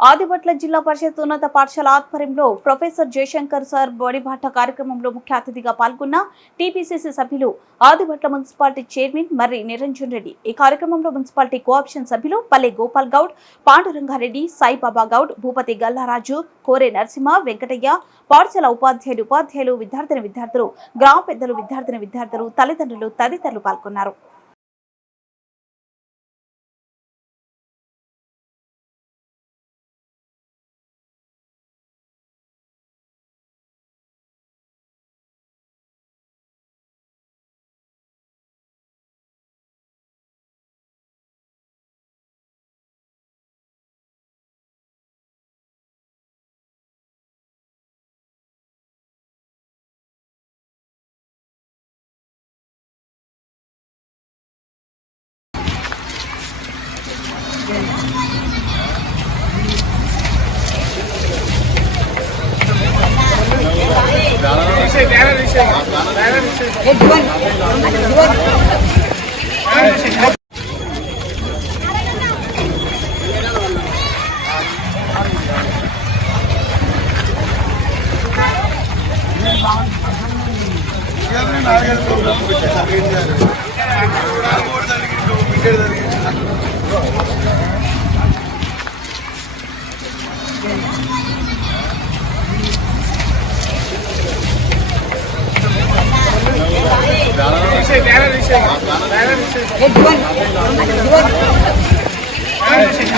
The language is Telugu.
ఆదిబట్ల జిల్లా పరిషత్ ఉన్నత పాఠశాల ఆధ్వర్యంలో ప్రొఫెసర్ జయశంకర్ సార్ బడిబాట కార్యక్రమంలో ముఖ్య అతిథిగా పాల్గొన్న టీపీసీసీ సభ్యులు ఆదిబట్ల మున్సిపాలిటీ చైర్మన్ మర్రి నిరంజన్ రెడ్డి। ఈ కార్యక్రమంలో మున్సిపాలిటీ కోఆప్షన్ సభ్యులు పల్లె గోపాల్ గౌడ్, పాండురంగారెడ్డి, సాయిబాబా గౌడ్, భూపతి గల్లారాజు, కోరే నరసింహ, వెంకటయ్య, పాఠశాల ఉపాధ్యాయులు, విద్యార్థులు, గ్రామ పెద్దలు, విద్యార్థులు, తల్లిదండ్రులు తదితరులు పాల్గొన్నారు।